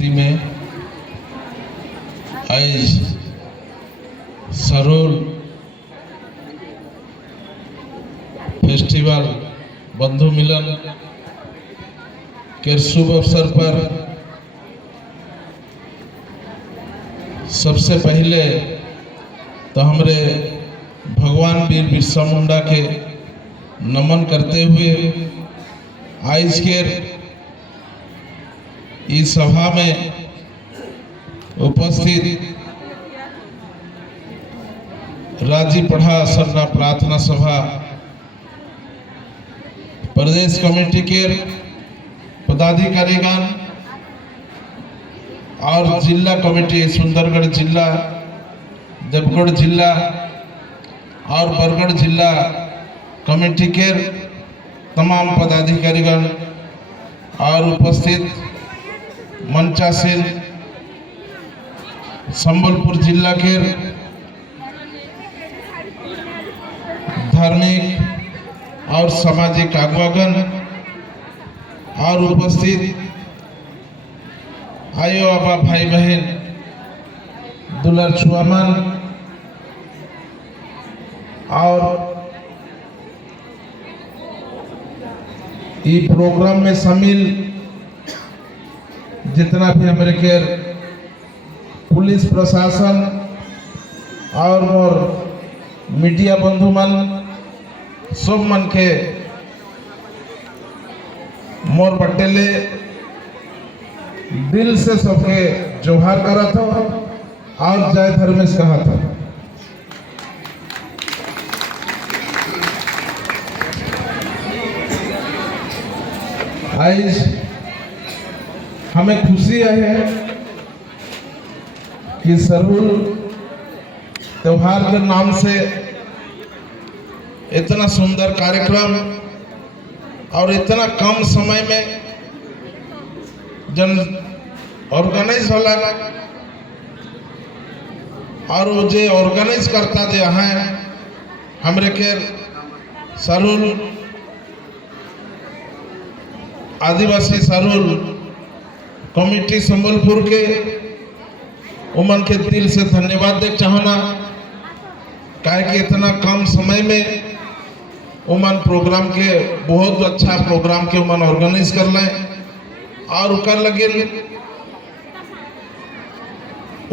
उपस्थिति में आज सरोल फेस्टिवल बंधु मिलन के शुभ अवसर पर सबसे पहले तो हमारे भगवान वीर बिरसा मुंडा के नमन करते हुए आज के इस सभा में उपस्थित राज्य पढ़ा सरना प्रार्थना सभा प्रदेश कमेटी के पदाधिकारीगण और जिला कमेटी सुंदरगढ़ जिला, देवगढ़ जिला और बरगढ़ जिला कमेटी के तमाम पदाधिकारीगण और उपस्थित मंचासीन संबलपुर जिला के धार्मिक और सामाजिक आगवागण और उपस्थित आयो आबा भाई बहन दुलार छुआमन और ये प्रोग्राम में शामिल जितना भी हमारे के पुलिस प्रशासन और मोर मीडिया बंधु मन सब मन के मोर पटेले दिल से सबके जोहार करा था और जय धर्मेश कहा था। आज हमें खुशी है कि सरोल त्योहार के नाम से इतना सुंदर कार्यक्रम और इतना कम समय में जन ऑर्गेनाइज होला और वो जो ऑर्गेनाइज करता जो है हमरे के सरोल आदिवासी सरोल कमेटी संबलपुर के उमन के दिल से धन्यवाद दे चाहना काहे कि इतना कम समय में उमन प्रोग्राम के बहुत अच्छा प्रोग्राम के उमन ऑर्गेनाइज कर लें और कर लगे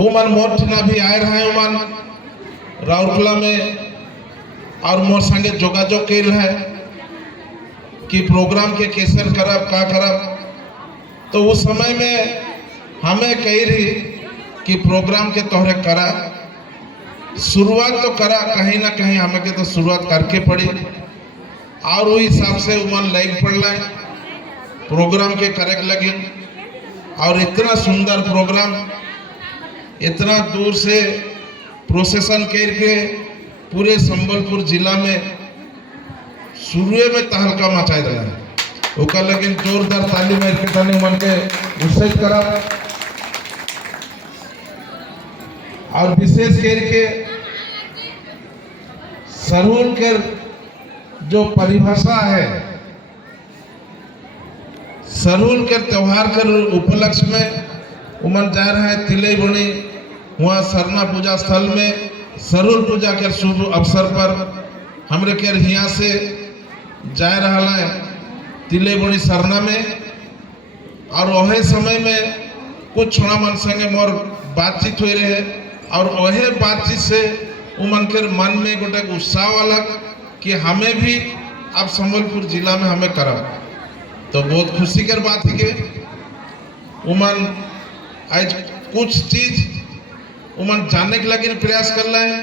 उमन मोर ठिना भी आए रहे उमन राउरकेला में और मोर संगे जोगाजोग कर है कि प्रोग्राम के कैसे करब का करब। तो उस समय में हमें कही रही कि प्रोग्राम के तोहरे करा शुरुआत तो करा कहीं ना कहीं हमें के तो शुरुआत करके पड़ी और वो हिसाब से उमन लाइक पड़ रहा प्रोग्राम के करे लगे और इतना सुंदर प्रोग्राम इतना दूर से प्रोसेसन करके पूरे संबलपुर जिला में शुरू में तहलका मचा दिला ओकर लेकिन जोरदार ताली मार के तने मन के उत्साहित करा और विशेष करके सरोल के जो परिभाषा है सरोल के त्योहार के उपलक्ष्य में उमन जा रहे हैं तिलैबणी वहाँ सरना पूजा स्थल में सरोल पूजा के शुभ अवसर पर हमरे के यहाँ से जा रहा है तिलैबणी सरना में और वह समय में कुछ छोड़ा मन संगे मोर बातचीत हो रहे और वह बातचीत से उमन के मन में गोटे उत्साह वाला कि हमें भी अब संबलपुर जिला में हमें करब। तो बहुत खुशी कर बात है कि उमन आज कुछ चीज उमन जानने के लगे प्रयास कर रहे हैं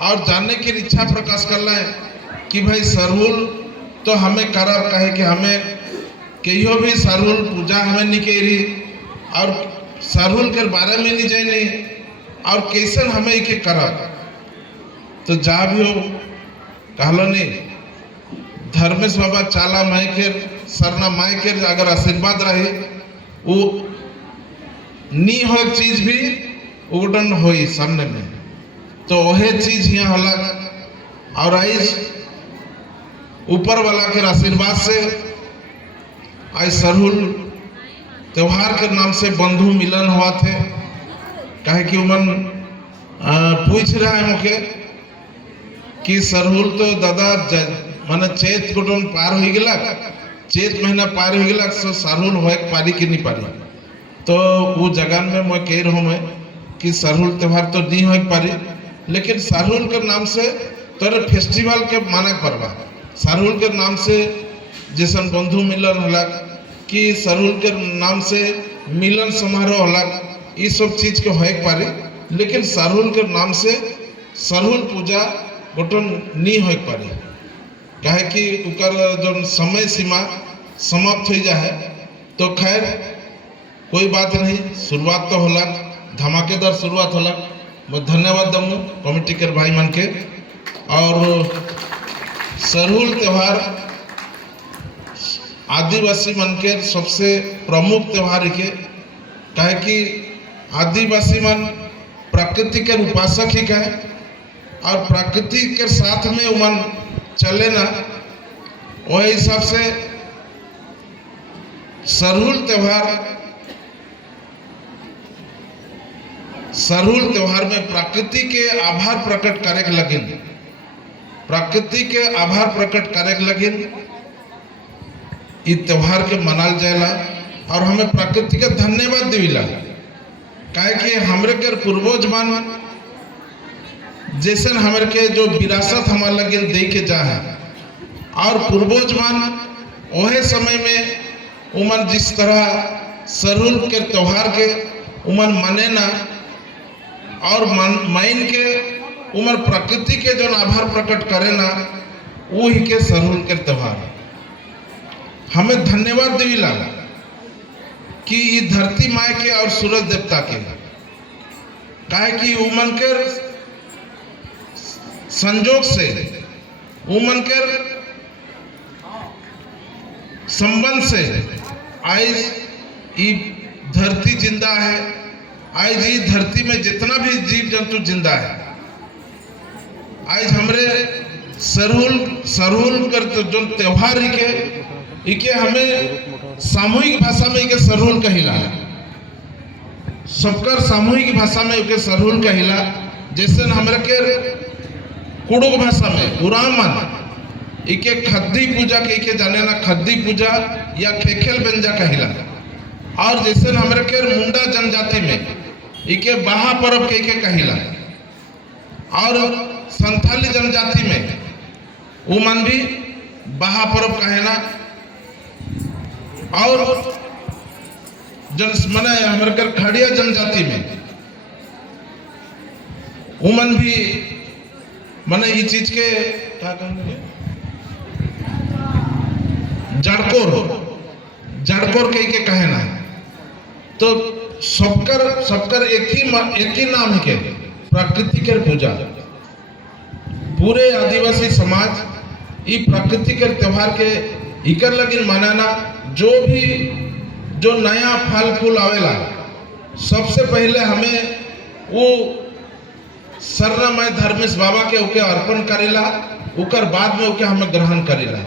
और जानने की इच्छा प्रकाश कर रहे हैं कि भाई सरोल तो हमें करब कहे कि हमें कहियो भी सरोल पूजा हमें नहीं कह रही और सरोल के बारे में नहीं जाने और कैसे हमें एक करब। तो जा भी हो कहलो नहीं धर्मेश बाबा चाला माई के सरना माई के अगर आशीर्वाद रहे वो नी हो चीज भी उगडन हो सामने में तो वह चीज यहाँ होला और आज ऊपर वाला के आशीर्वाद से आज सरोल त्योहार के नाम से बंधु मिलन हुआ थे। कहे कि उमन पूछ रहा है मुखे कि सरहुल तो दादा माने चैत कुटुम पार हो गला, चैत महीना पार हो गला, सो सरहुल हो पारी कि नहीं पारी। तो वो जगह में मैं कह रहा हूँ कि सरहुल त्योहार तो नहीं हो पारी, लेकिन सरहुल के नाम से तोरे फेस्टिवल के माना करवा, सरहुल के नाम से जैसन बंधु मिलन हलक कि सरहुल के नाम से मिलन समारोह हलक, ये सब चीज के हो पारी, लेकिन सरहुल के नाम से सरहुल पूजा गोटन नहीं हो पारी। कहे कि उकर जो समय सीमा समाप्त हो जाए। तो खैर कोई बात नहीं, शुरुआत तो होलक, धमाकेदार शुरुआत होलक। मैं धन्यवाद दूँ कमिटी के भाई मन के। और सरहुल त्यौहार आदिवासी मन के सबसे प्रमुख त्यौहार के, कहे कि आदिवासी मन प्रकृति के उपासक ही कहे, और प्रकृति के साथ में उमन चले ना, वही हिसाब से सरहुल त्योहार में प्रकृति के आभार प्रकट करे के लगिन, प्रकृति के आभार प्रकट करे के लगिन इस त्योहार के मनाल जाएला। और हमें प्रकृति के धन्यवाद दिला, काहे कि हमरे के पूर्वज मान जैसे हमरे के जो विरासत हमारे लगे दे के जा है, और पूर्वज मान वही समय में उमन जिस तरह सरहुल के त्योहार के उमन माने ना, और माइन के उमर प्रकृति के जो आभार प्रकट करे ना, वो ही के सरहुल के त्योहार हमें धन्यवाद दिला कि ये धरती माए के और सूरज देवता के, काहे कि उमन के संजोग से, उमन के संबंध से आज ये धरती जिंदा है। आज ये धरती में जितना भी जीव जंतु जिंदा है, आज हमरे सरहुल कर जो त्योहार इके हमें सामूहिक भाषा में इके सरहुल कहिला, सबकर सामूहिक भाषा में इके सरहुल कहिला। जैसे हमरे के कुड़ुक भाषा में उरामन इके खद्दी पूजा के इके जाने ना, खद्दी पूजा या खेखेल बेंजा कहिला। और जैसे हमरे के मुंडा जनजाति में इके बाहा पर्व के इके कहिला, और संथाली जनजाति में उमन भी बाहा पर्व कहेना। और मने हमारे कर खड़िया जनजाति में उमन भी मने ये चीज के क्या कहेंगे, जड़कोर के कहना। तो सबकर एक ही नाम है के प्रकृति के पूजा। पूरे आदिवासी समाज ये प्रकृति के त्योहार के इकर लगिन मनाना। जो नया फल फूल आवेला, सबसे पहले हमें वो सर्वमय धर्मेश बाबा के ओके अर्पण करेला, उकर बाद में ओके हमें ग्रहण करेला।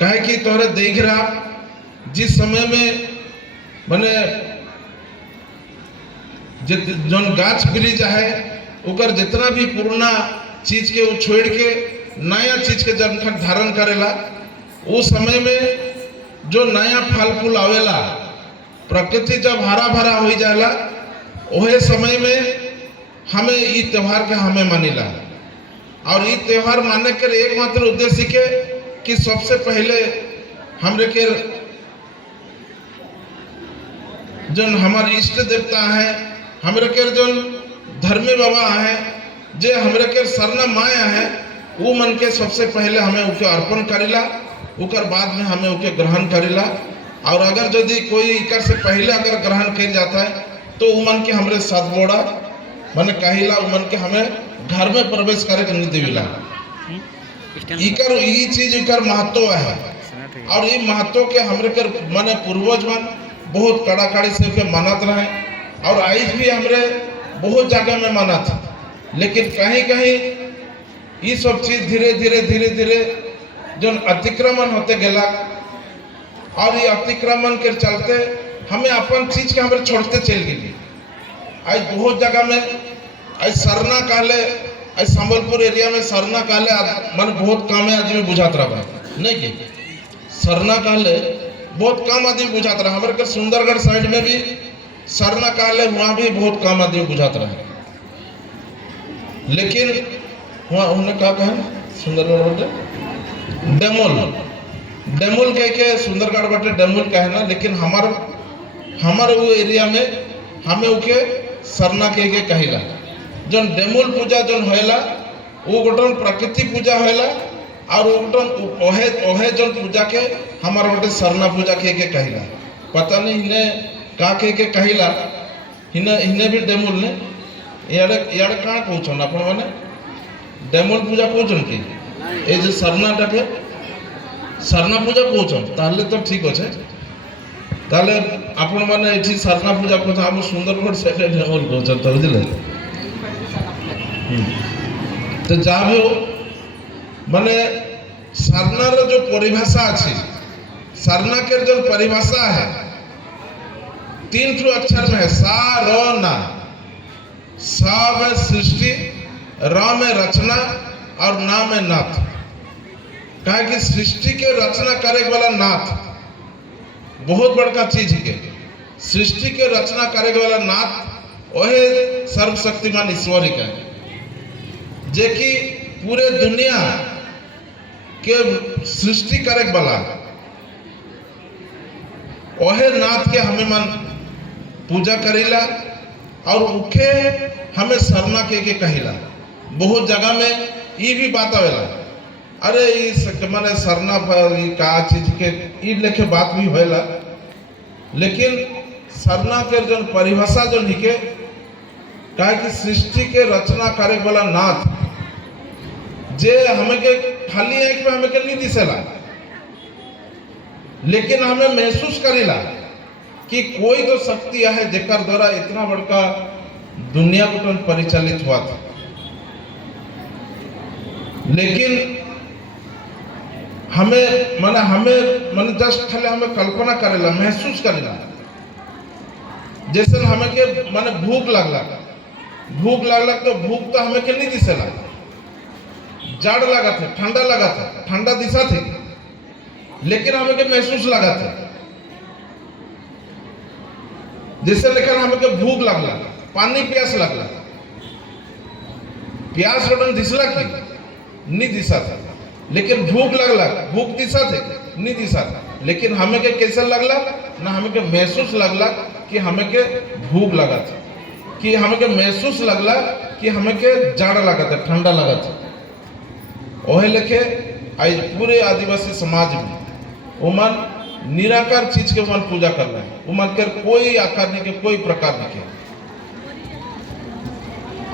कहे कि तोहरे देख रहा जिस समय में मने जोन गाछ वृक्ष है उकर जितना भी पुराना चीज के वो छोड़ के नया चीज के जब धारण करेला, उस समय में जो नया फल फूल आवेला, प्रकृति जब हरा भरा हो जाएला, वही समय में हमें ये त्योहार के हमें मानिला। और ये त्योहार मानने के एकमात्र उद्देश्य के कि सबसे पहले हमरे के जो हमारे इष्ट देवता है, हमरे के जो धर्मी बाबा है, जे हमरे के सरना माया है, वो मन के सबसे पहले हमें उके अर्पण करेला, उकर बाद में हमें उके ग्रहण करेला। और अगर यदि कोई इकर से पहले अगर ग्रहण कर जाता है तो उमन के हमरे सदबोड़ा मन कहिला, उमन के हमें घर में प्रवेश करे के नहीं देविला। इकर ये चीज इकर महत्व है, और ये महत्व के हमरे के माने पूर्वज मन बहुत कड़ाकड़ी से के मानत रहे, और आज भी हमरे बहुत जगह में मानत। लेकिन कहीं कहीं ये सब चीज धीरे धीरे जो अतिक्रमण होते गला, और ये अतिक्रमण के चलते हमें अपन चीज के हमारे छोड़ते चल गई। आज बहुत जगह में आज सरना काले आज संबलपुर एरिया में सरना काले मन बहुत कम है आदमी बुझात रहा नहीं कि सरना काले बहुत कम आदमी बुझात रहा। हमारे के सुंदरगढ़ साइड में भी सरना काले वहाँ भी बहुत कम आदमी बुझात रहा। लेकिन वहाँ उन्होंने कहा सुंदरगढ़ डेमोल डेमोल कह के सुंदरगढ़ बटे डेमोल कहे ना, लेकिन हमार वो एरिया में हमें उके सरना कह के कहिला। जन डेमोल पूजा जन होएला वो गोटन प्रकृति पूजा होएला और वो गोटन ओहे जन पूजा के हमार गोटे सरना पूजा कह के कहिला। पता नहीं इन्हें का कह के कहिला इन्हें भी डेमोल ने यारे कहाँ कहन आप मैंने डेमोल पूजा कहन कि ये जो सरनाटा के सरना पूजा कहन ताहले तो ठीक अच्छे। ताहले आपण माने एठी सरना पूजा कहन हम सुंदरगढ़ साइड डेमोल कहन तो बुझले। तो जा भी हो माने सरनार जो परिभाषा अच्छी सरना के जो परिभाषा है 3 ठो अक्षर में है सा र ना। सा में सृष्टि, र में रचना और ना में नाथ। कहा कि सृष्टि के रचना करे वाला नाथ बहुत बड़का चीज है। सृष्टि के रचना करे वाला नाथ वही सर्वशक्तिमान ईश्वर का जे कि पूरे दुनिया के सृष्टि करे वाला वही नाथ के हमें मन पूजा करेला और उखे हमें सरना के कहिला। बहुत जगह में ये भी बात आवेला अरे इस माने सरना का चीज के ई लेके बात भी होएला। लेकिन सरना के जो परिभाषा जो निके कहा कि सृष्टि के रचना करे वाला नाथ जे हमें के खाली आंख में हमें के नहीं दिसेला, लेकिन हमें महसूस करेला कि कोई तो शक्ति है जेकर द्वारा इतना बड़का दुनिया को परिचालित हुआ था। लेकिन हमें जस्ट खाली हमें कल्पना करेला महसूस करेला। जैसे हमें के माने भूख लगला तो भूख तो हमें के नहीं दिसेला। जाड़ लगा थे ठंडा लगा था ठंडा दिशा थे, लेकिन हमें के महसूस लगा था। जैसे लेकिन हमें के भूख लगला पानी प्यास लगला प्यास रोटन दिसला की नहीं दिशा था, लेकिन भूख लगला भूख दिशा थे नहीं दिशा था। लेकिन हमें के कैसा लगला ना हमें के महसूस लगला कि हमें के भूख लगा था, कि हमें के महसूस लगला कि हमें के जाड़ा लगा था ठंडा लगा था। वही लेके आज पूरे आदिवासी समाज में उमन निराकार चीज के मन पूजा कर रहे हैं। उमन के कोई आकार नहीं के कोई प्रकार नहीं के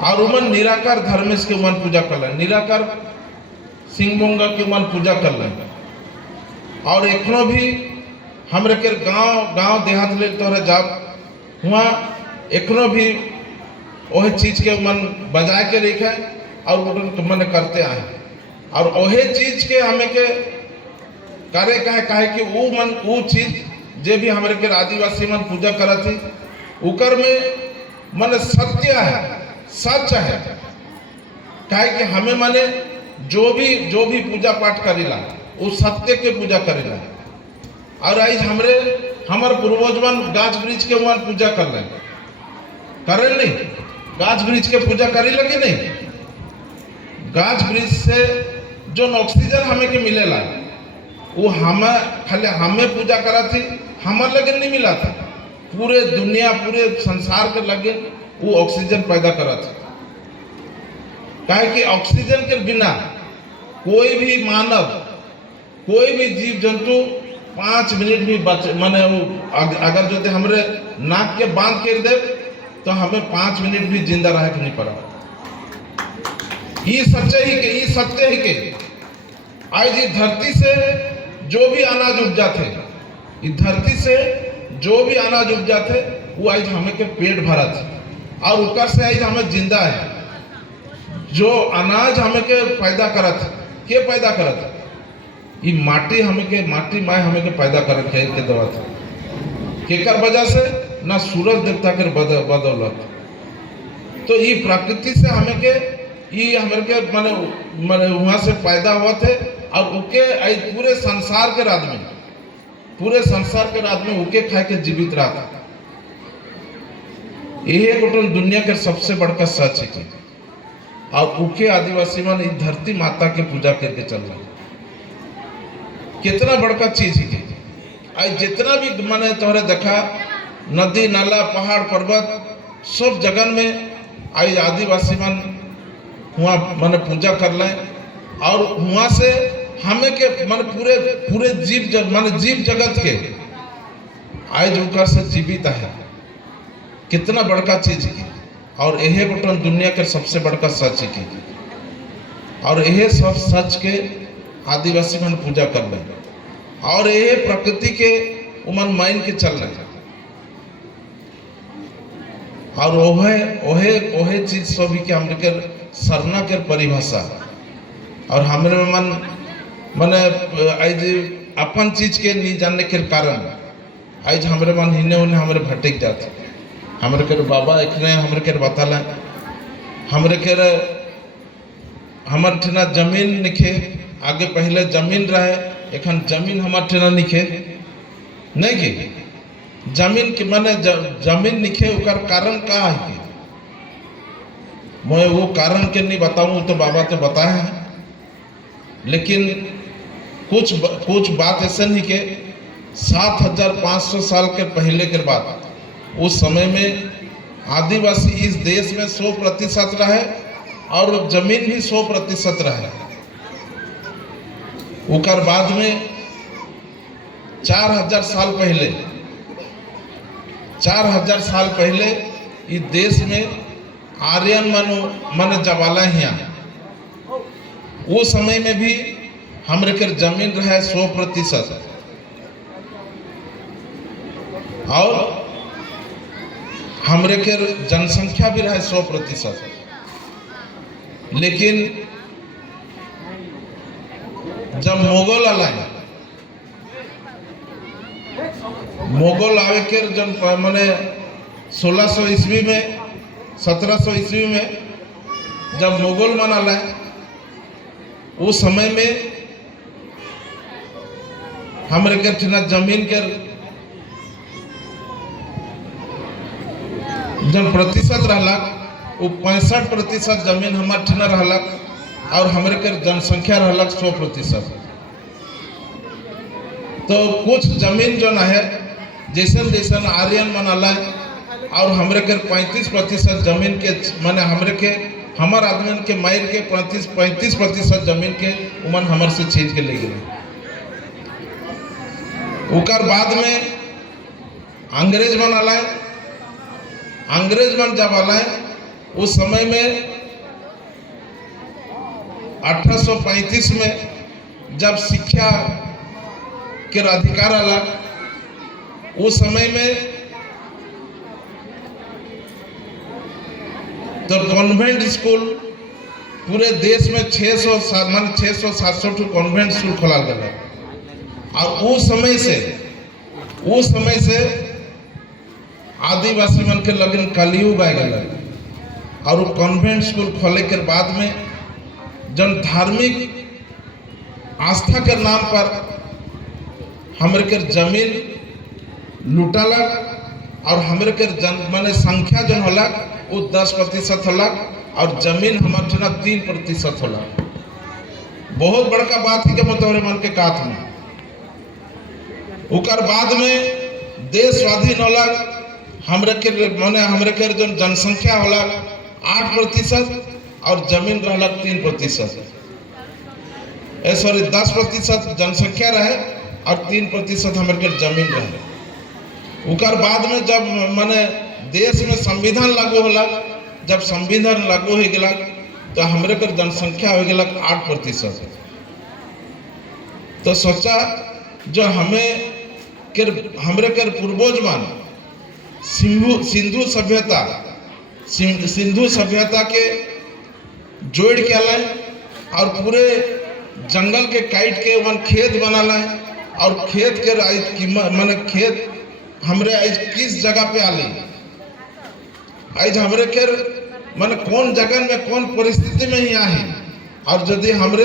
और उमन निराकार धर्मेश के मन पूजा कर रहे हैं, निराकार सिंहमोंगा के मन पूजा कर रहे हैं। और एखनो भी हमरे के गांव देहात ले तोहरे जाब हुआ एखनो भी वही चीज के मन बजा के रखे और मन करते आए। और वही चीज के हमें के करे कहे कि वो चीज जे भी हमारे के आदिवासी मन पूजा करा थी उकर में मन सत्य है सच है। कहे कि हमें माने जो भी पूजा पाठ करेला वो सत्य के पूजा करेला। और आज हमारे पूर्वज मन गाछ वृक्ष के मन पूजा कर रहे करे नहीं, गाछ वृक्ष के पूजा करे लगे नहीं। गाछ वृक्ष से जो ऑक्सीजन हमें के मिलेला वो हमें पूजा करा थी हमारे लगे नहीं मिला था। पूरे दुनिया पूरे संसार के लगे वो ऑक्सीजन पैदा करा था। कहे कि ऑक्सीजन के बिना कोई भी मानव कोई भी जीव जंतु 5 मिनट भी माने अगर जो हमरे नाक के बांध कर दे तो हमें 5 मिनट भी जिंदा रह के नहीं पड़ा। ये सच्चे ही के आज ये धरती से जो भी अनाज उपजा थे इस धरती से जो भी अनाज उपजा थे वो आज हमें के पेट भरा थे और ऊपर से आज हमें जिंदा है। जो अनाज हमें के पैदा करा था के पैदा करा था ये माटी माँ हमें के पैदा कर के दवा था केकर वजह से ना सूरज देवता के बदौलत। तो ये प्रकृति से हमें के माने माने वहाँ से पैदा हुआ थे और उके पूरे संसार के आदमी उके खाए के जीवित रहा था। यही गोटन दुनिया के सबसे बड़का सच है कि और उके आदिवासी मन इस धरती माता के पूजा करके चल रहा। कितना बड़का चीज है कि आज जितना भी मैंने तोहरे देखा नदी नाला पहाड़ पर्वत सब जगह में आज आदिवासी मन हुआ मैंने पूजा कर ले और वहाँ से हमें के मन पूरे जीव जगत के आज उनका से जीवित है। कितना बड़का चीज की और यह गोटन दुनिया के सबसे बड़का सच की और यह सब सच के आदिवासी मन पूजा कर ले और यह प्रकृति के उमन मान के चल रहे और ओहे चीज सब के हमरे के सरना के परिभाषा और हमरे मन माने आज अपन चीज के नहीं जानने के कारण आज हमरे मन हिने उन्हें हमरे भटक जाते। हमरे के बाबा इतने हमरे के बताला हमरे के हमर ठेना जमीन निखे आगे पहले जमीन रहे एखन जमीन हमर ठेना निखे नहीं कि जमीन के माने जमीन निखे उकर कारण का है मैं वो कारण के नहीं बताऊं तो बाबा तो बताए हैं लेकिन कुछ बात ऐसे नहीं के 7500 साल के पहले के बाद उस समय में आदिवासी इस देश में 100% रहे और जमीन भी 100% रहे। उकर बाद में 4000 साल पहले इस देश में आर्यन मन जवाला हिया उस समय में भी हमरे के जमीन रहे 100% और हमरे के जनसंख्या भी रहे 100%। लेकिन जब मोगल आवे के जन माने 1600 ईस्वी में 1700 ईस्वी में जब मोगल मन आला उस समय में हमरे के ठिना जमीन के जन प्रतिशत रहला वो 65% जमीन हमार ठिना रहला और हमरे के जनसंख्या रहला 100%। तो कुछ जमीन जो है जैसन जैसन आर्यन मनाला और हमरे के 35% जमीन के माने हमरे के हमार आदमी के मायर के 35% जमीन के उमन हमर से छीन के ले गए। उकर बाद में अंग्रेज मन आलाए अंग्रेज मन जब आलाए उस समय में 1835 में जब शिक्षा के अधिकार आला उस समय में तो कॉन्वेंट स्कूल पूरे देश में 600-700 कॉन्वेंट स्कूल खोला गया और उस समय से आदिवासी मन के लगन कलयुग आ गया और कॉन्वेंट स्कूल खोले के बाद में जन धार्मिक आस्था के नाम पर हमरे के जमीन लूटला और हमरे के माने संख्या जन होला वो 10% होला और जमीन हमारे 3% होला। बहुत बड़का बात है कि मतलब मन के कात में उकर बाद में देश स्वाधीन होला हमरे के जो जनसंख्या होला 8% और जमीन रहला 3%। सॉरी 10% जनसंख्या रहे और 3% हमरे के जमीन रहे। उकर बाद में जब माने देश में संविधान लागू होला जब संविधान लागू हो गया तो हमरे के जनसंख्या हो गया 8%। तो सोचा जो हमरे के पूर्वज मान सिंधु सभ्यता के जोड़ के लाए और पूरे जंगल के काट के वन खेत बना लाए और खेत के माने खेत हमरे आज किस जगह पे आली, आज हमरे के मन कौन जगह में कौन परिस्थिति में ही आहे। और यदि हमरे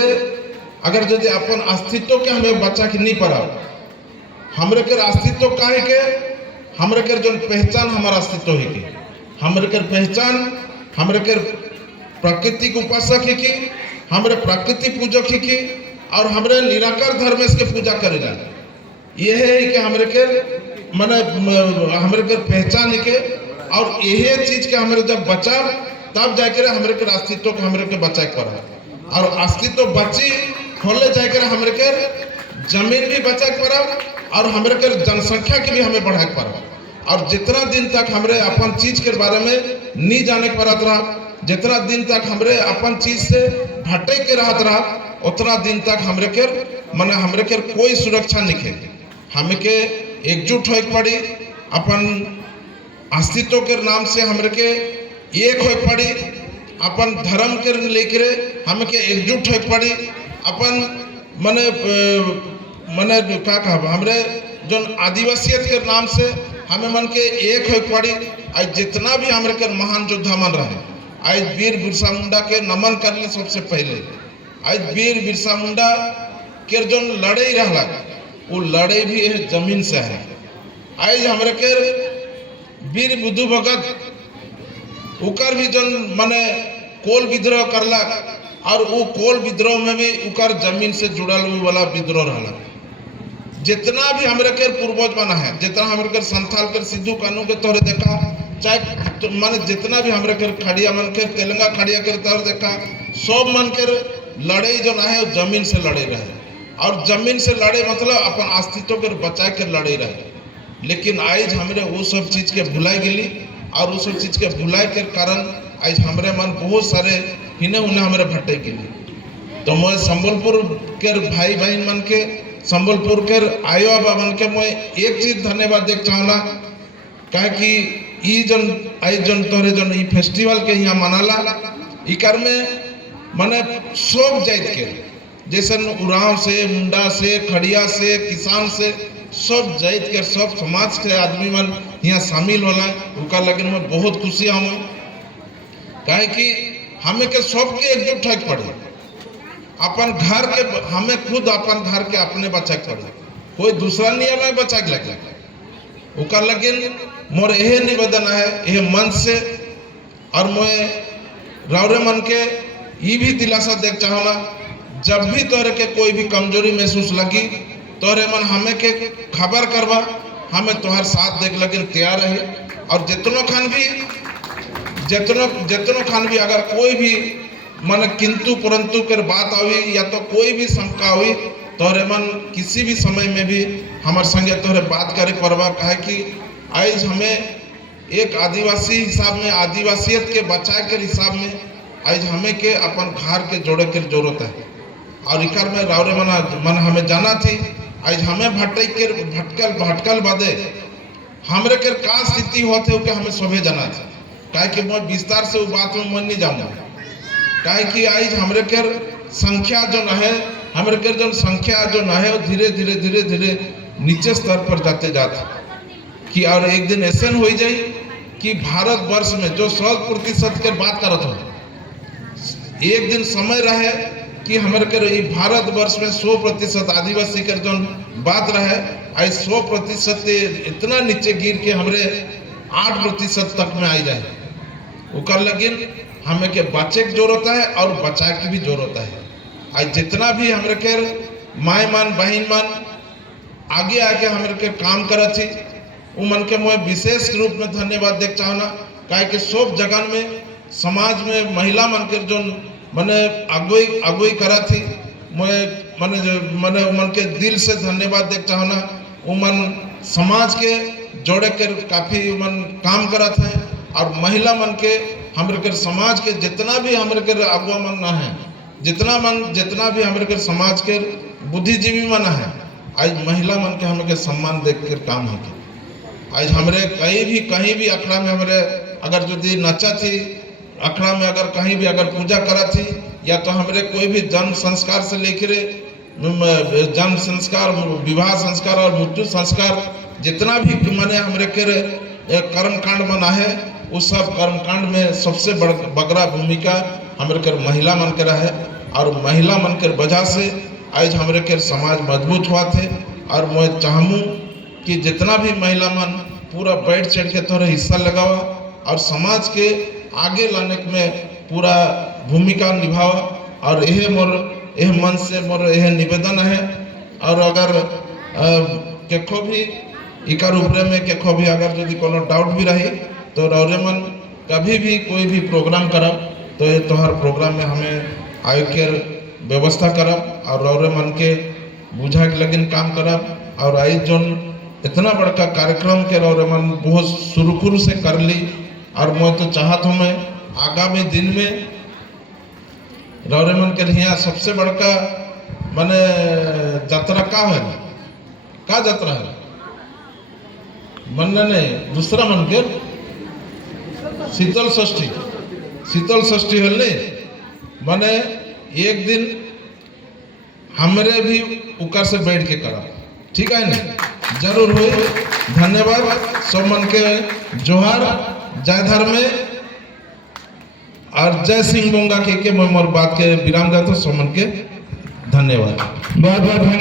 अगर यदि अपन अस्तित्व के हमें बचा के नहीं पड़ा, हमरे के अस्तित्व काहे के, हमरे के जो पहचान हमारा अस्तित्व है कि हमरे के पहचान हमरे के प्रकृति के उपासक है कि हमरे प्रकृति पूजक है कि और हमरे निराकार धर्मेश के पूजा करेगा। यह है कि हमरे के माने हमरे के पहचान है के और यही चीज के हमरे जब बचा तब जाकर हमरे के अस्तित्व के हमरे के बचाए पड़ा और अस्तित्व बची होले जाकर हमरे के जमीन भी बचाए पड़ा और हमरे के जनसंख्या की भी हमें बढ़ाए पड़ा। और जितना दिन तक हमरे अपन चीज के बारे में नहीं जाने के पड़त रहा, जितना दिन तक हमरे अपन चीज से भटक के रहत रहा, उतना दिन तक हमरे के माने हमरे के कोई सुरक्षा नहीं है। हमें के एकजुट होए पड़ी, अपन अस्तित्व के नाम से हमरे के एक होए पड़ी, अपन धर्म के लेकर हमें के एकजुट होए पड़ी, अपन मने मने का कहा हमरे जो आदिवासियत के नाम से हमें मन के एक होए पड़ी। आज जितना भी हमरे के महान योद्धा मन रहे, आज वीर बिरसा मुंडा के नमन करले सबसे पहले। आज वीर बिरसा मुंडा के जो लड़ाई रहला वो लड़ाई भी है जमीन से है। आज हमरे के वीर बुद्धू भगत उकर भी जो माने कोल विद्रोह करला और वो कोल विद्रोह में भी उकर जमीन से जुड़ल वाला विद्रोह रहला। जितना भी हमरे के पूर्वज बना है, जितना हमरे के संथाल के सिद्धू कानू के तोरे देखा, चाहे माने जितना भी हमरे के खड़िया मन के तेलंगा खड़िया के तोरे देखा, सब मन के लड़ाई जो ना है वो जमीन से लड़े रहे और जमीन से लड़े मतलब अपन अस्तित्व के बचाए के लड़े रहे। लेकिन आज हमरे वो सब चीज के भुलाई गेली और वो सब चीज के भुलाई के कारण आज हमरे मन बहुत सारे हिने उन्हें हमरे भटक गेली। तो मैं संबलपुर के भाई बहन मन के, संबलपुर के आयो बाबा मन के मैं एक चीज धन्यवाद देख चाहूँगा, कहे कि ई जन आई जन तोरे जन ई फेस्टिवल के यहाँ मनाला, इकर में माने सब जात के जैसे उराव से, मुंडा से, खड़िया से, किसान से, सब जात के सब समाज के आदमी मन यहाँ शामिल होला। उनका लगन में बहुत खुशी हूँ, कहे कि हमें के सबके एकजुट होके पड़े, अपन घर के हमें खुद अपन घर के अपने बचा के पड़े, कोई दूसरा नहीं हमें बचा के लगे। उनका लगन मोर यह निवेदन है यह मन से, और मैं रावरे मन के ये भी दिलासा देख चाहूँगा, जब भी तोरे के कोई भी कमजोरी महसूस लगी तोरे मन हमें के खबर करवा, हमें तुम्हारे साथ देख लगे तैयार रहे। और जितनों खान भी अगर कोई भी मन किंतु परंतु कर बात आई या तो कोई भी शंका हुई तोरे मन किसी भी समय में भी हमारे संगे तोरे बात करे परवा। कहे कि आज हमें एक आदिवासी हिसाब में, आदिवासियत के बचाए के हिसाब में आज हमें के अपन घर के जोड़े के जरूरत है। और इकर में रावरे मन हमें जाना थी, आज हमें भटकल बादे हमरे के का स्थिति होते हो के हमें सभे जाना थी। काहे कि मैं विस्तार से वो बात में मन नहीं जाऊँगा, काहे कि आज हमरे के संख्या जो न है, हमरे के जो संख्या जो न है वो धीरे धीरे नीचे स्तर पर जाते कि और एक दिन ऐसा हो जाए कि भारतवर्ष में जो 100% के बात करत हो, एक दिन समय रहे कि हमारे के भारतवर्ष में 100% आदिवासी के जो बात रहे, आज 100% इतना नीचे गिर के हमारे 8% तक में आई जाए। उकर लगिन हमें के बचे की जरूरत है और बचा की भी जरूरत है। आज जितना भी हमारे के माए मन बहन मन आगे हमारे के काम करत थी, वो मन के मैं विशेष रूप में धन्यवाद देख चाहना। काहे कि सब जगह में समाज में महिला मन के जो मने अगुई करा थी, मैं मन के दिल से धन्यवाद देख चाहना। वो मन समाज के जोड़े के काफ़ी मन काम करत है और महिला मन के हमरे के समाज के जितना भी हमरे के अगुआ मन ना है, जितना भी हमरे के समाज के बुद्धिजीवी मन है, आज महिला मन के हमें के सम्मान देख कर काम है। आज हमरे कहीं भी अखड़ा में हमरे अगर यदि नचा थी, अखड़ा में अगर कहीं भी अगर पूजा करा थी, या तो हमरे कोई भी जन्म संस्कार से लेकर जन्म संस्कार, विवाह संस्कार और मृत्यु संस्कार जितना भी माने हमरे के कर्म कांड बना है उस सब कर्म कांड में सबसे बगरा भूमिका हमरे के महिला मन के रहे और महिला मन के वजह से आज हमरे के समाज मजबूत हुआ थे। और मैं चाहूँ कि जितना भी महिला मन पूरा बढ़ चढ़ के थोड़ा हिस्सा लगावा और समाज के आगे लाने में पूरा भूमिका निभावा। और यह मन से मोर यह निवेदन है। और अगर केखो भी इकर ऊपर में केखो भी अगर यदि कोनो डाउट भी रही तो रौरे मन कभी भी कोई भी प्रोग्राम करब तो ये तोहर प्रोग्राम में हमें आय के व्यवस्था करब और रौरे मन के बुझा के लगिन काम करब। और आई जोन इतना बड़का कार्यक्रम के रौरे मन बहुत शुरू से कर ली। और मैं तो चाहत हूँ मैं आगामी दिन में रौरे मन के यहाँ सबसे बड़का माने यात्रा का है का यात्रा है मन नहीं दूसरा मन के शीतल षष्ठी है नहीं माने एक दिन हमरे भी उकर से बैठ के करा ठीक है ना जरूर हुई। धन्यवाद सब मन के जोहार जय धर्म में और जय सिंह बोंगा के मैं मोर बात के विराम देता हूँ। सब मन के धन्यवाद बहुत बहुत धन्यवाद।